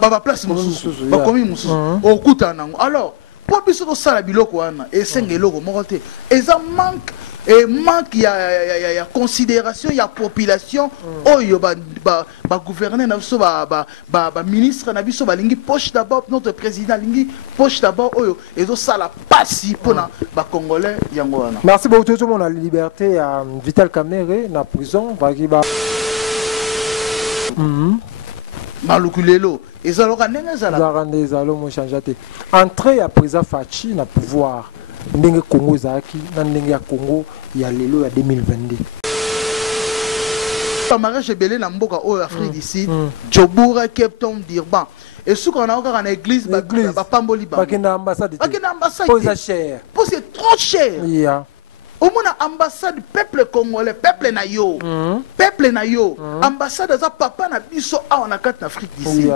ba place mosusu ba komi mosusu okuta nango alors po biso to sala biloko wana esenge eloko moko te eza manque ya considération ya population oyo ba gouverner na biso ba ministre na biso balingi poche d'abord notre président lingi poche d'abord oyo ezo sala pasi pona ba congolais yango wana. Merci beaucoup tout le monde. La liberté à Vital Kamerhe na prison va qui ba Malukulelo ezaloka ndenge ezalo mo changer te entrée ya président Fachi na pouvoir ndenge Congo zaki na ndenge ya Congo ya lelo ya 2022 mariage ebele na mboka oyo Afrique d'ici Djobura, Cape Town, Durban et ce qu'on a encore en église ba pamboli ba bakenda ambassade cher parce que c'est trop cher. Yeah. Au moins ambassade peuple congolais peuple na yo ambassade za papa na biso a na carte d'Afrique d'ici.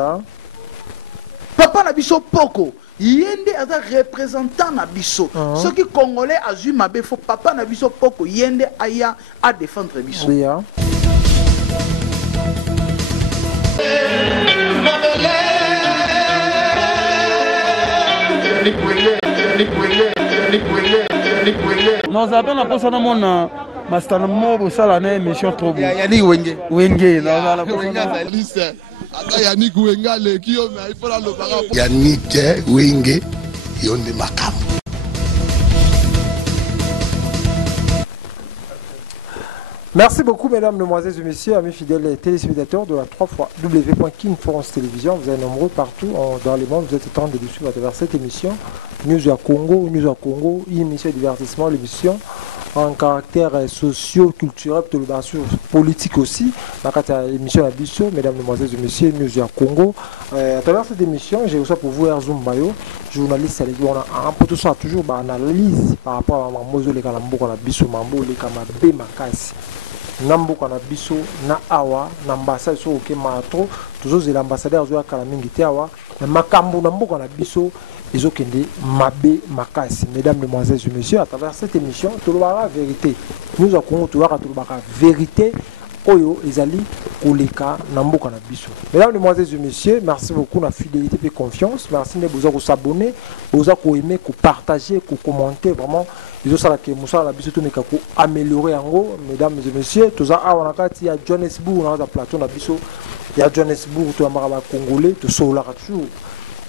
Papa na biso poko yende aza représentant na biso ceux qui congolais azui mabe fo papa na biso poko yende aya a défendre biso. Nous avons la personne à mon master mot ça la émission trop bien. Yannick Wenge Yannick Wenga le kio mais il faut la lobara. Yannick Wenge yonde makam. Merci beaucoup, mesdames, mesdemoiselles et messieurs, amis fidèles téléspectateurs de la 3 W.King France Télévision. Vous êtes nombreux partout dans le monde. Vous êtes en train de suivre à travers cette émission. News à Congo, une émission de divertissement, l'émission en caractère socio-culturel, politique aussi. Dans l'émission à Bissot, mesdames, mesdemoiselles et messieurs, News à Congo. À travers cette émission, j'ai aussi pour vous Erzoum Bayo, journaliste. On a un peu tout ça, toujours analyse par rapport à Mamozo, les Kalambo, la Bissot, Mambo, les Kamabé, Makasi. Namboka na biso na awa na ambassade so oke matro toujours l'ambassadeur zo akala mingi te awa na makambo na mboka na biso ezokende mabe makasi. Mesdames, mesdemoiselles et messieurs, à travers cette émission tolobaka vérité, nous akongolo tolobaka vérité oyo ezali koleka na mboka na biso. Mesdames, mesdemoiselles et messieurs, merci beaucoup na fidélité et confiance. Merci de vous s'abonner, vous aimer, vous partager, vous commenter vraiment. Ils ont ça que Moussa la biso to meka ko améliorer yango. Mesdames et messieurs, tout ça on a kati ya Johannesburg na plateau na biso ya Johannesburg to amara ba congolais to sola toujours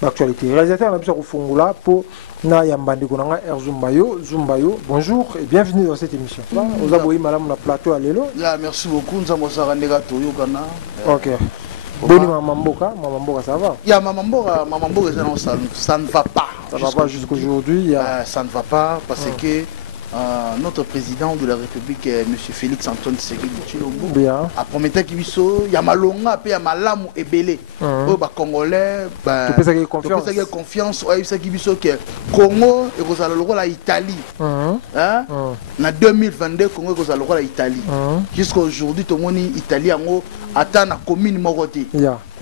l'actualité. Réalisateur na biso ko fongola po na yambande ko nga Zumbayo. Bonjour et bienvenue dans cette émission. Vous aboyi madame na plateau à lelo. Là merci beaucoup nous avons ça rendez-vous toyo kana. OK. Boni Maman Mboka ça va? Ya Maman Mboka ça ne va pas. Ça va pas jusqu'aujourd'hui. Ça ne va pas parce que notre président de la République, M. Félix Antoine Tshisekedi Tshilombo, a promis qu'il y a malonga et malamu ebele. Les Congolais, ils ont confiance. Que Congo est le rôle à l'Italie. En 2022, Congo est le rôle à l'Italie. Jusqu'à aujourd'hui, tout le monde Italie atteint la commune Moroté.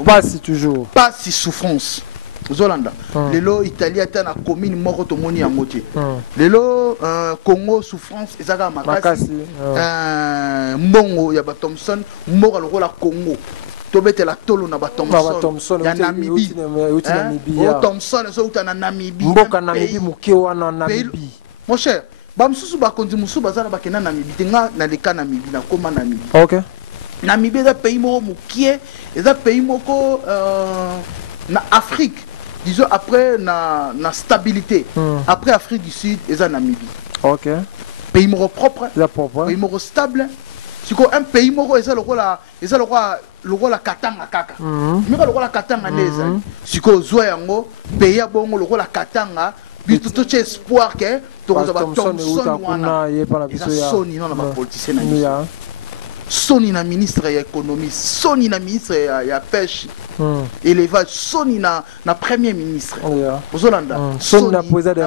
Pas si toujours. Pas si souffrance. Zolanda. Lelo Italie atteint la commune Moroto Moni à moitié. Lelo Congo souffrance ezaka makasi. Mbongo ya ba Thompson mora le rôle à Congo. Tobete la tolo na ba Thompson. Ya Namibie. Thompson so uta na Namibie. Mboka Namibie mukewa na Namibie. Mon cher, ba msusu ba konzi musu bazala ba kena Namibie. Tenga na leka Namibie na koma Namibie. OK. Namibie est un pays moko mukie, est un pays moko na Afrique. Disons après na stabilité. Après Afrique du Sud, ils ont Namibie. OK. Pays moro propre, pays moro stable. C'est un pays moro ils ont le rôle la Katanga kaka. Mais le rôle la Katanga neza. C'est que zoyango pays bongo le rôle la Katanga. Puis tout espoir que tu vas Thompson wana. Soni non na politicien na. Soni na ministre ya économie, Soni na ministre ya pêche, élevage, Soni na premier ministre. Ozolanda, Soni na président de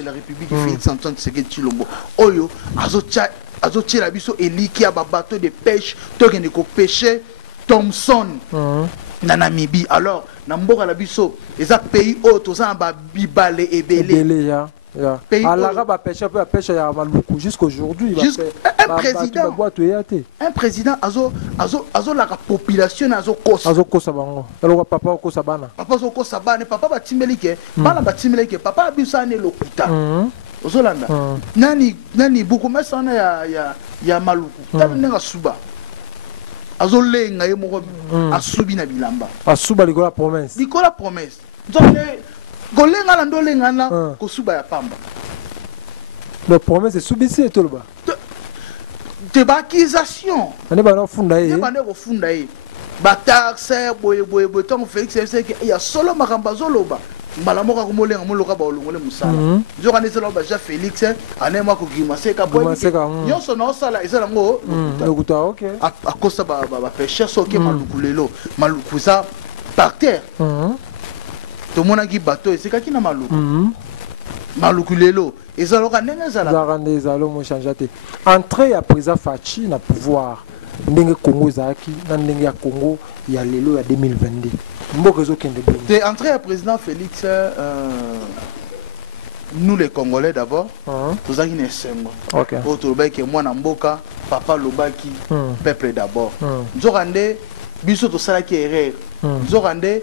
la République, Félix Antoine Tshisekedi Tshilombo. Oyo azotia la biso eliki ya ba bateau de pêche, tokende ko pêcher Thompson na Namibie. Alors na mboka la biso, eza pays oyo toza ba bibale ebele. Alara pêche à Maluku jusqu'aujourd'hui. Un président azo la population azo kosa bango. Alors papa kosa bana. Papa zo kosa bana, papa batimelike, bana batimelike, papa abusane lokuta. Ozolanda. Nani beaucoup mais sana ya Maluku. Tala nenga suba. Azo lenga ye moko asubi na bilamba. Asuba likola promesse. Likola promesse. Donc golenga la ndolenga na ko suba ya pamba. La promesse est subissée tout là-bas. De bakisation. Ane ba no funda ye. Ba ne ko funda ye. Ba taxe boye ton Félix c'est que ya solo makamba zoloba. Mbala moka ko molenga moloka ba olongole musala. Nzoka ne selo ba ja Félix ane ma ko gimase ka boye. Nyonso na osala ezala ngo lokuta OK. Akosa ba pêcheur soke malukulelo. Malukuza par terre. To mona ki bateau c'est ka kina maluku. Malukulelo ezaloka ndenge ezalo mo changeate. Entrée à président Fachi na pouvoir. Ndenge Congo zaki na ndenge ya Congo ya lelo ya 2022. Mboka zo kende bon. T'es entré à président Félix nous les Congolais d'abord. Tous aki ne sembo. OK. Autre que moi na mboka papa lobaki peuple d'abord. Nzorande biso to sala ki erreur. Nzorande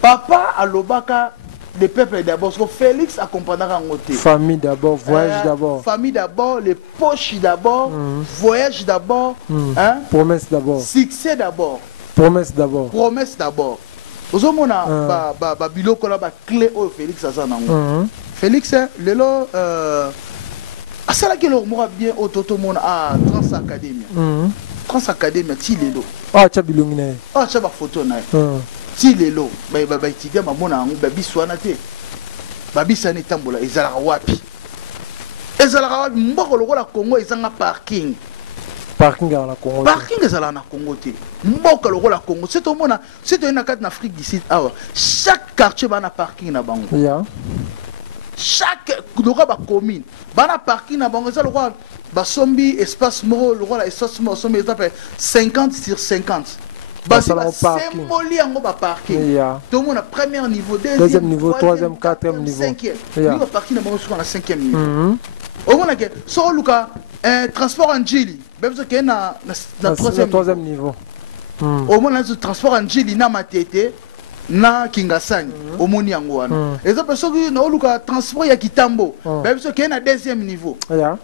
papa alobaka le peuple d'abord, parce que Félix accompagnera en côté. Famille d'abord, voyage d'abord. Famille d'abord, les poches d'abord, voyage d'abord, promesse d'abord. Succès d'abord. Promesse d'abord. Promesse d'abord. Vous avez un biloko là, clé au Félix Azanango. Félix, lelo, à ça qui leur mourra bien au Toto Mona à Transacadémie. Transacadémie, ti lelo. Ah, tu as bilongné. Ah, tu as photo na. Si lelo ba étudiant mamona ngo ba biswana te ba bisane tambola ezala wapi mboko lokola Congo ezanga parking à la Congo parking ezala na Congo te mboko lokola Congo c'est au mona c'est une carte en Afrique d'ici chaque quartier ba na parking na bango chaque lokola ba commune ba na parking na bango ezala lokola ba sombi espace moro lokola espace moro sombi ezapé 50 sur 50. Symboli en bas parking. Tout le monde a premier niveau, deuxième niveau, troisième, quatrième niveau. Cinquième. Niveau parking on a cinquième niveau. Au moins que sur le transport en Djili, même si qu'il y a na troisième niveau. Au moins le transport en Djili na matete na Kingasani au moni yangoana. Et ça parce que na oluka transport ya Kitambo, même si qu'il y a na deuxième niveau.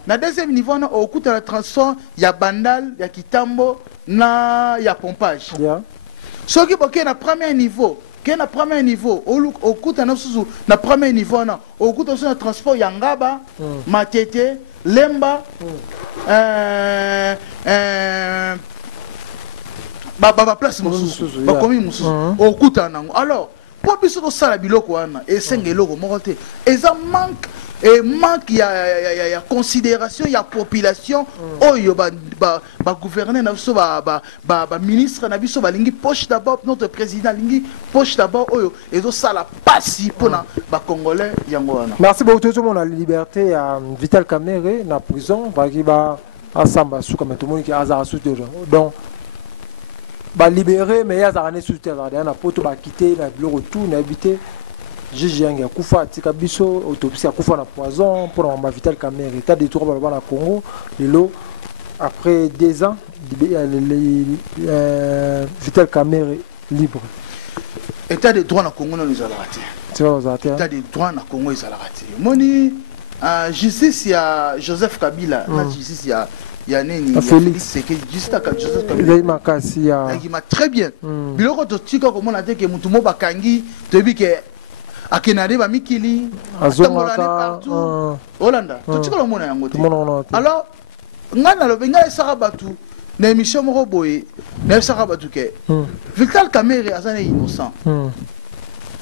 Na deuxième niveau na au coût de transport ya Bandal ya Kitambo na ya pompage. Ce qui est na premier niveau, au coût na premier niveau na au coût de transport ya Ngaba, Matete, Lemba, place mususu, ba komi mususu, au coût nango. Alors, pour biso to sala biloko wana et sengeloko mokote, eza manque ya considération ya population oyo ba gouverner na biso ba ministre na biso balingi poche d'abord notre président lingi poche d'abord oyo ezo sala pasi pona ba congolais yango wana. Merci beaucoup tout le monde. La liberté à Vital Kamerhe na prison ba ki ba asamba suka mais tout le monde qui azara sous donc ba libérer mais ya zarane sous terre na poto ba quitter na bureau retour na habiter Gigi Yang Kufa tika biso autopsie Kufa na poison pour la Vital Kamerhe état de droit dans le Congo lelo après 2 ans Vital Kamerhe libre état de droit na Congo non les alaraté c'est vrai état de droit na Congo les alaraté moni justice ya Joseph Kabila na justice ya nini Félix c'est que juste à Joseph Kabila il m'a très bien biloko to tika comme on a dit que mutu mo bakangi to bi que akenade ba mikili azongaka partout Hollanda to tika lo mona yango te alors ngana lo benga esaka batu na émission moko boye na esaka batu ke Vital Kamerhe azana innocent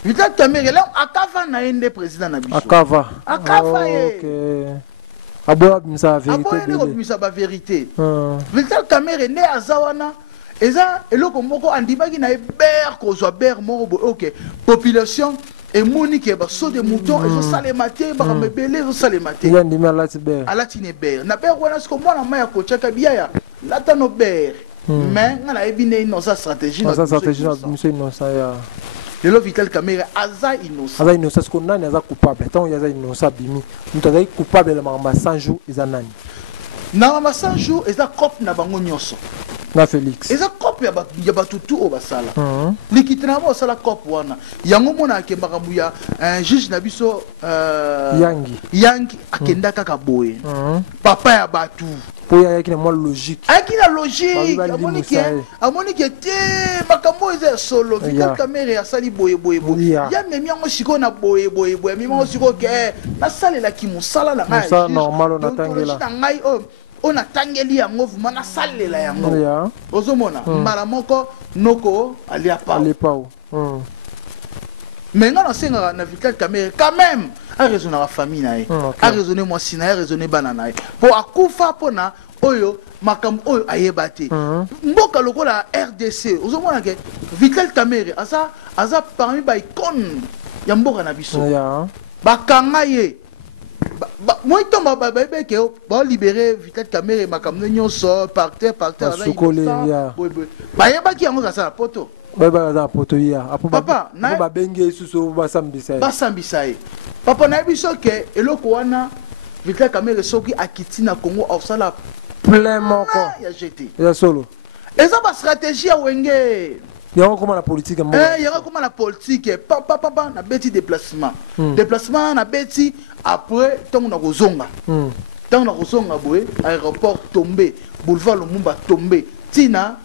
Vital Kamerhe là akava na ende président na biso akava OK aboya bimisa vérité aboya bimisa ba vérité Vital Kamerhe ne azawana eza eloko moko andibaki na ber kozwa ber moko OK population et Monique ba saut de mouton et ça les maté ba me belé ça les maté il ndimi alati ber na ber wana ce que moi na maya ko chaka biya lata no ber mais ngala ebine ino sa stratégie na monsieur innocent ya lelo Vital Kamerhe aza innocent. Aza innocent, ce qu'on a est coupable. Tant il y a innocent bimi, nous avons coupable de la 100 jours ils en ont. Na ma 100 jours eza cop na bango nyonso. Na Félix. Eza cop ya batutu o basala. Likitana mo sala cop wana. Yango mona ke makambu ya un juge na biso Yangi akenda kaka boye. Papa ya batu. Pour y a qui moins logique. Aki na logique. Amoni ke te makambo eza solo. Vital Kamerhe ya sali boye. Ya memi yango siko na boye. Memi yango siko ke na salela ki musala na ngai. Ça normal on atangela. On a tangeli yango vuma na salela yango. Ozomona mbala moko noko ali apa. Mais non, c'est na Vital Kamerhe quand même a raisonné la famille nae, a raisonné moi sina, a raisonné bananae. Pour akufa pona oyo makam oyo ayebate. Mboka lokola RDC, ozomona ke Vital Kamerhe aza parmi ba icône ya mboka na biso. Bakanga ye. Moi tomba bébé ke ba libérer Vital Kamerhe makam nyonso par terre ba yebaki yango ka sala poto. Papa, na Papa na biso ke eloko wana Vital Kamerhe soki akiti na Congo osala plein moko ya jeté. Ya solo. Eza ba stratégie ya wenge. Yango comment la politique yango comment la politique papa na beti déplacement. Déplacement na beti après tant na kozonga. Tant na kozonga boye aéroport tombé, boulevard Lumumba tombé. Tina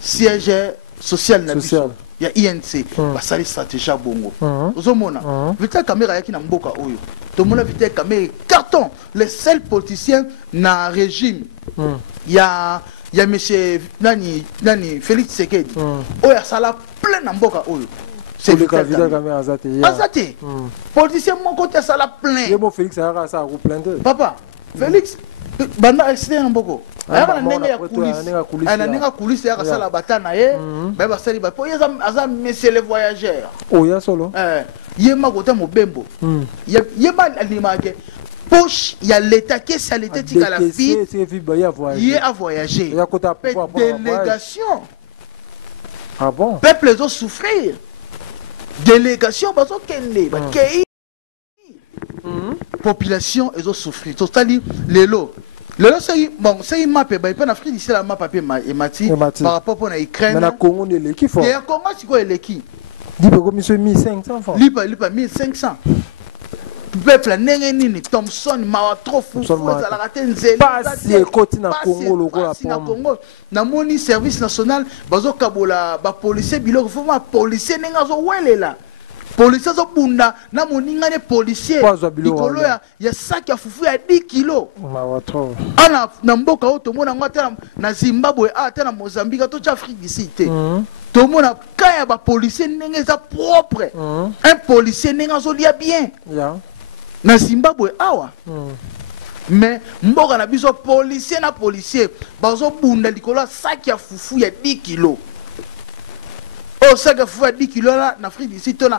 siège social na biso ya INC basali stratégie bongo ozomona Vital Kamerhe yaki na mboka oyo tomona Vital Kamerhe carton les seuls politiciens na régime ya monsieur nani Félix Tshisekedi oyo asala plein na mboka oyo c'est Vital Kamerhe azate politicien moko te asala plein yebo Félix ayaka sa ko plein de papa Félix banda accident na mboko ayaka na ndenge ya coulisse ana ndenge coulisse ya kasala batana ye ba basali ba po aza monsieur le voyageur ya solo yema kota mobembo yema alimake poche ya l'état qui est l'état tika la vie y a voyager délégation bon peuple les ont souffrir délégation bazo kende ba kei population ils ont souffert. C'est-à-dire lelo c'est bon, c'est une map bah pas en Afrique ici la map papier et mati par rapport à l'Ukraine. Mais la Congo ne l'équipe fort. Et à Congo c'est quoi l'équipe? Lipa comme monsieur 1500 francs. Lipa 1500. Peuple nengeni Thompson mawa trop fou ça la raté nzeli. Pas si côté na Congo lokola na Congo na moni service national bazo kabola ba policier biloko faut ma policier nenga zo welela. Policier zo bunda na moninga ne policier likolo ya sac ya fufu ya 10 kg ana na mboka o tomona ngata na Zimbabwe ata na Mozambique to Afrique d'ici te tomona kaya ba policier ndenge za propre un policier ndenge zo lia bien na Zimbabwe awa mais mboka na biso policier bazo bunda likolo ya sac ya fufu ya 10 kg. Oh, ça que faut 10 kilos là, en Afrique d'ici, ton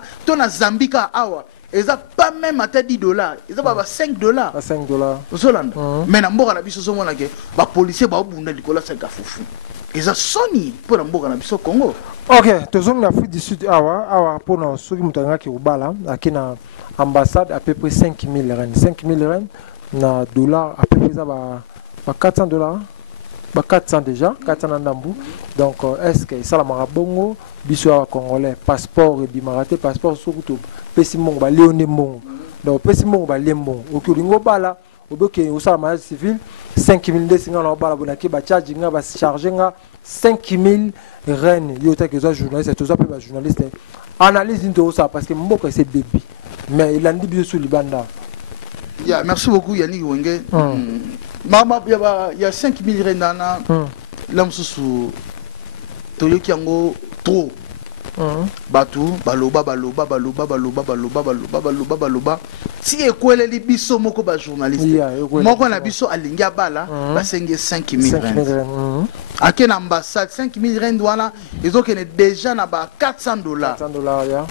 Zambika awa, ils ont pas même à 10 $, ils ont pas 5 $. À 5 $. Au Solande. Mais dans Mboka na biso so mona ke, ba policier ba bunda likola ça ka fufu. Ils ont soni pour Mboka na biso Congo. OK, tozong na Afrique du Sud awa pour na soki mutanga ki ubala, akina ambassade à peu près 5000 rennes. 5000 rennes na dollars à peu près ça ba 400 $. 400 déjà, 400 Ndambu. Donc, est-ce que ça la marabongo, biso congolais, passeport et bimarate, passeport sur tout. Pessimong ba Léonémong. Donc, Pessimong ba Lémong. Au Kuringo Bala, au Boké, au Salamage civil, 5000 200 en bala, bonaki, ba charging, ba charging 5000 rennes. Yota que ça journaliste, c'est tout ça, pas journaliste. Analyse into ça, parce que Mboka c'est bébé. Mais il a dit bien sur le banda. Merci beaucoup Yannick Wenge. Mama il y a 5000 renana là sous toyoki yango trop batu baloba si ekweleli biso moko ba journaliste moko na biso alingi abala basenge 5000 rennes ake na ambassade 5000 rennes wana ezokene déjà na ba 400 $. 400 $ ya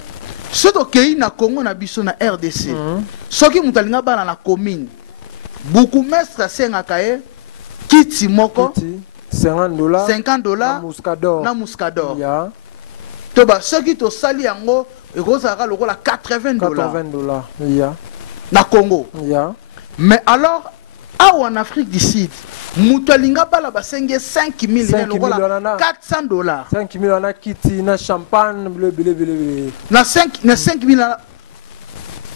soto kei na Congo na biso na RDC soki mutalinga bana na commune beaucoup mestre sengaka ye kiti moko $50 $50 na muscador ya to ba soki to sali yango ekozaka lokola $80 $80 ya na Congo ya mais alors en Afrique du Sud mutolinga bala basenge 5 000 lokola $400 5 000 na kiti na champagne bleu na 5 000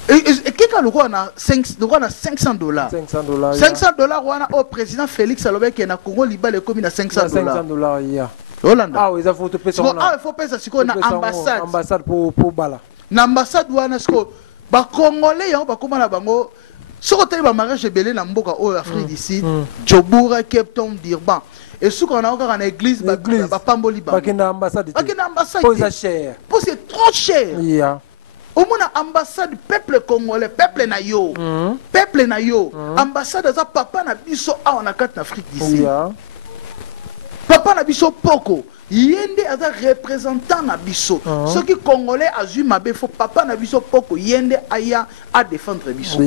et kika lokola na $500 $500 wana au président Félix Alobeke na Congo liba le komi na $500 ya Hollande ah il faut te payer il faut payer siko na ambassade pour bala na ambassade wana siko ba congolais yango bakoma na bango soko tali ba mariage ebele na mboka o Afrique du Sud Djoboura Cape Town Durban et soko na okaka na église ba pamboli ba bakina ambassade pour ça cher pour c'est trop cher ya au moins ambassade peuple congolais peuple na yo ambassade za papa na biso a na carte d'Afrique du Sud papa na biso poko yende aza représentant na biso ceux qui congolais azui mabe fo papa na biso poko yende aya a défendre biso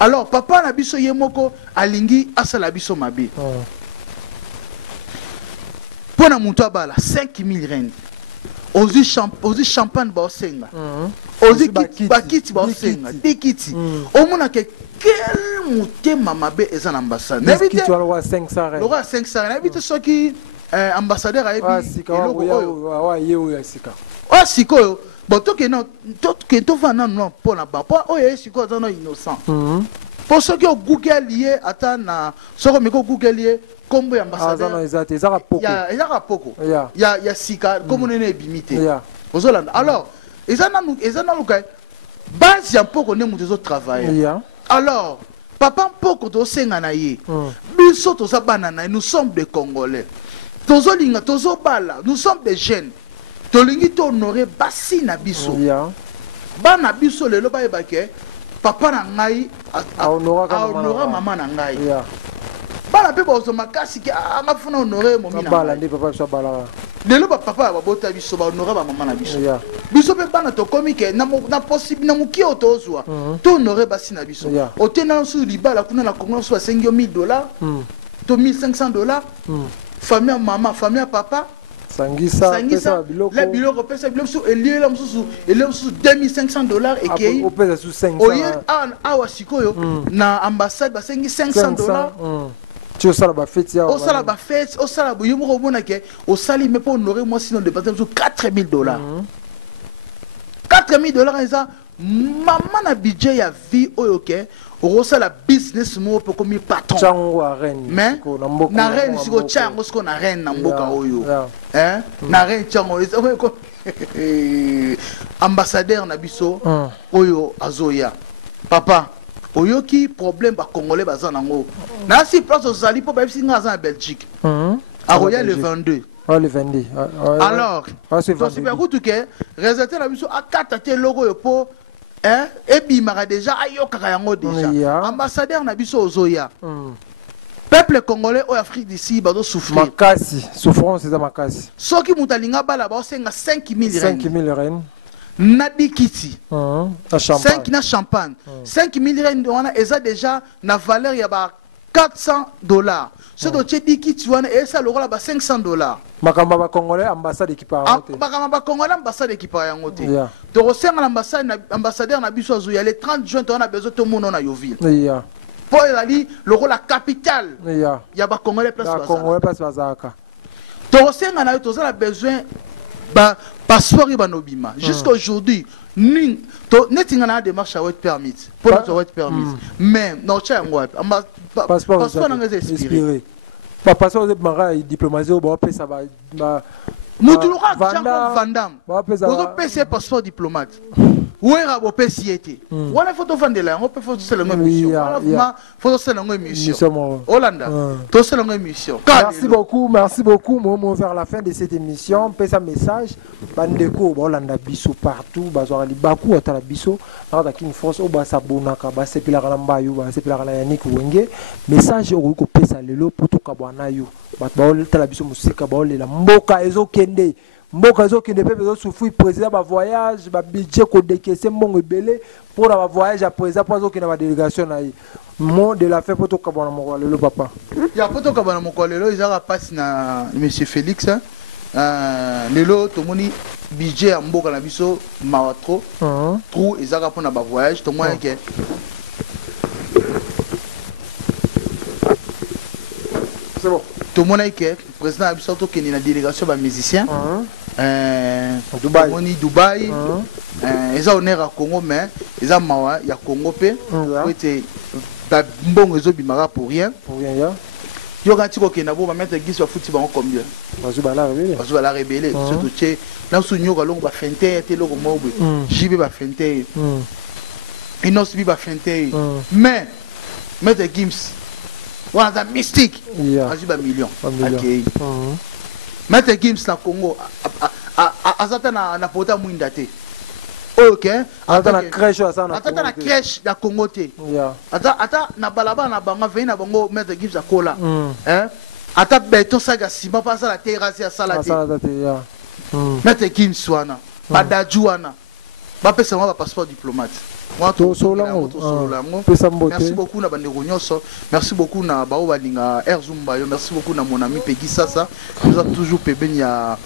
alors papa na biso yemoko alingi asala biso mabe pona mutu abala 5 000 rand ozi champagne ba osenga ozi bakiti ba osenga tikiti omona ke quel motema mabe eza na ambassade na bité lo 500 rand na bité soki ambassadeur ayebi eloko oyo ya sika sikoyo bon to vana non pona ba po oyo sikoyo aza no innocent po soki Google ye ata na soko miko Google ye kombo ya ambassadeur ezaka poko ya sika kombo nene ebimite ozolanda alors eza na luka base ya poko ne mutu ezo travailler alors papa poko to senga na ye biso toza bana na nous sommes des Congolais tozolinga tozobala nous sommes des jeunes tolingi to honorer basi na biso bana biso lelo bayebake papa na ngai honora mama na ngai bana pe bozo makasi ke ngafuna honorer momi na bala ndi papa biso bala lelo ba papa ba bota biso ba honorer ba mama na biso biso pe bana to komi ke na possible na muki otozwa to honorer basi na biso otena su libala kuna na Congo so $5,000 to $1,500 famille maman famille papa sangisa la biloko pesa biloko eliela mususu $2,500 et kei o pesa su 500 oye awa sikoyo na ambassade basengi $500 tu osala ba fête ya osala ba fête osala boyimo ko mona ke osali me po honorer moi sinon de passer $4,000 $4,000 eza maman na budget ya vie oyo ke osala business mo pe comme patron chango a reine mais na reine siko chango siko na reine na mboka oyo na reine chango ambassadeur na biso oyo azoya papa oyoki problème ba congolais baza nango na si place ozali po ba bisinga za na Belgique aroya le 22 le 22 alors c'est bien que que résultat na biso akata te logo yo po ebimaka déjà ayokaka yango déjà ambassadeur na biso ozoya peuple congolais au Afrique d'ici bazo souffrir makasi souffrance eza makasi soki mutalinga bala ba osenga 5,000 rand na dikiti 5 na champagne 5,000 rand wana eza déjà na valeur ya ba $400 ce do tchedi kiti wana esa lokola ba $500 makamba ba congolais ambassade équipa makamba ba congolais ambassade équipa yango te to kosenga l'ambassade ambassadeur na biso azu ya le 30 juin to na besoin to mono na Yoville po ezali lokola capitale ya ba congolais place bazaka to kosenga na yo to za besoin ba passeport ibanobima jusqu'à aujourd'hui ning to netinga na démarche à work permit pour notre work permit mais non cha ngwa passeport na ngeze expiré ba passeport de mara diplomatie ba pesa ba mutu lo ka Jean Vandam bozo pesa passeport diplomate wera bo pesi ete wana photo vandela ngo pe photo sela ngo mission wana photo sela ngo mission Hollanda to sela ngo mission merci beaucoup Momo vers la fin de cette émission pesa message bandeko ba Hollanda biso partout bazwa libaku atala biso na King Force o ba sabonaka ba sepila kana mbayo ba sepila kana Yannick Wenge message o ko pesa lelo putuka bwana yo ba tala biso musika ba olela mboka ezokende mboka ezokende pe bezo souffrir président ba voyage ba budget ko décaisser mbongo ebele pour ba voyage à président pour ezokende ba délégation na mot de la fin poto kabana moko lelo papa ya poto kabana moko lelo izaka passe na monsieur Félix lelo tomoni budget ya mboka na biso mawa trop trou ezaka mpona bavoyage tomoni ke c'est bon tomoni ke président na biso tokende na délégation bamusicien tomoni Dubaï eza honneur ya Congo mais eza mawa ya Congo mpe po ete mbongo ezobimaka pour rien yo quand tu na bo ba mettre gis wa futi bango combien bazu bala rebelle surtout che na su nyoka longo ba fente te loko mobwe jibe ba fente inos bi ba fente mais mettre gims wana za mystique bazu ba million okay mettre gims na Congo azata na pota mwinda te ok ata na crèche asana ata na crèche ya Congo te ata na balaba na bango veni na bango mettre gips akola ata beton saga sima pasa la terrasse ya sala te mettre gips wana badaju wana bapesa mwa ba passeport diplomate merci beaucoup na bandeko nyonso merci beaucoup na bao balinga Erzumba yo merci beaucoup na mon ami Peggy Sasa nous avons toujours pebeni ya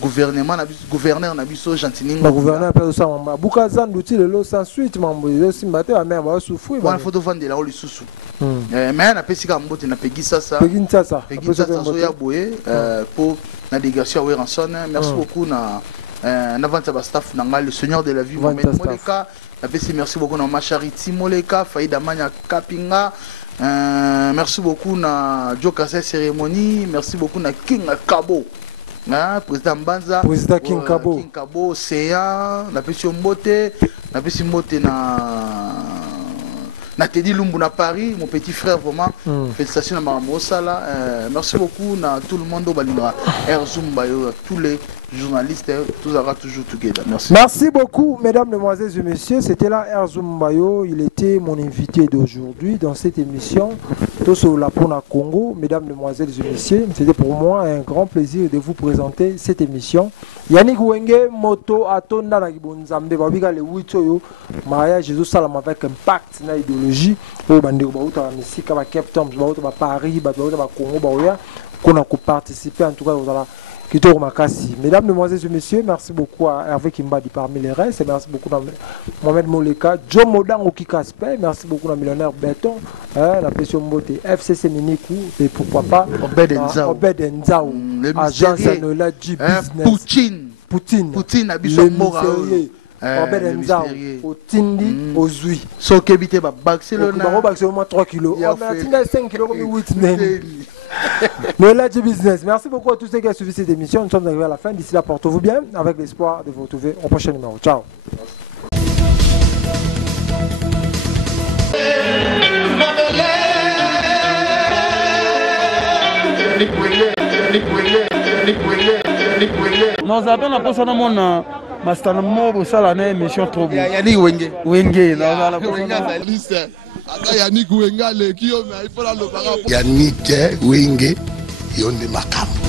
gouvernement na gouverneur na biso Gentininga na gouverneur pe ça mamba buka zanduti lelo sans suite mambo yo simbate ba mère ba souffrir ba photo vendre la oli susu mais na pesika mbote na Peggy Sasa so ya boye pour na délégation wa Ranson merci beaucoup na n'avance ba staff na le seigneur de la vie Mohamed Moleka merci beaucoup na Machariti Moleka Faïda Manya Kapinga merci beaucoup na Jokase cérémonie merci beaucoup na King Kabo président Mbanza président King Kabo Seya na pesi mbote na Teddy Lumbu na Paris mon petit frère vraiment félicitations à Marambo Sala merci beaucoup na tout le monde au Balinga Erzumba tous les journalistes tous aura toujours together merci beaucoup mesdames, demoiselles et messieurs, c'était là Erzumbayo, il était mon invité d'aujourd'hui dans cette émission Toso la Pona Congo. Mesdames, demoiselles et messieurs, c'était pour moi un grand plaisir de vous présenter cette émission. Yannick Wenge moto atonda na kibonzambe babika le witoyo mariage Jésus salam avec impact na idéologie au bandeko bauta ba misika ba Cape Town bauta ba Paris bauta ba Congo baoya qu'on a participer en tout cas aux Kitoro Makasi. Mesdames, demoiselles et messieurs, merci beaucoup à Hervé Kimbadi parmi les restes. Merci beaucoup à Mohamed Moleka, Joe Modan Okikaspe. Merci beaucoup à Millionnaire Béton, la Pression Mbote, FCC Minikou, et pourquoi pas Obed Nzao, Agence Anola G Business. Poutine, Abisso Mora. Obed Nzao, au Tindi, au Zui. So Kebite ba Barcelona. Au Barcelona 3 kilos. On a 5 kilos comme 8 men. Le G Business. Merci beaucoup à tous ceux qui ont suivi cette émission. Nous sommes arrivés à la fin. D'ici là, portez-vous bien avec l'espoir de vous retrouver au prochain numéro. Ciao. Nous avons la poste à mon Master Mobo Salana émission trop bien. Yannick Wenge. Wenge. Yannick Wenge, le qui il faut la Yannick Wenge, Yonde Makambo.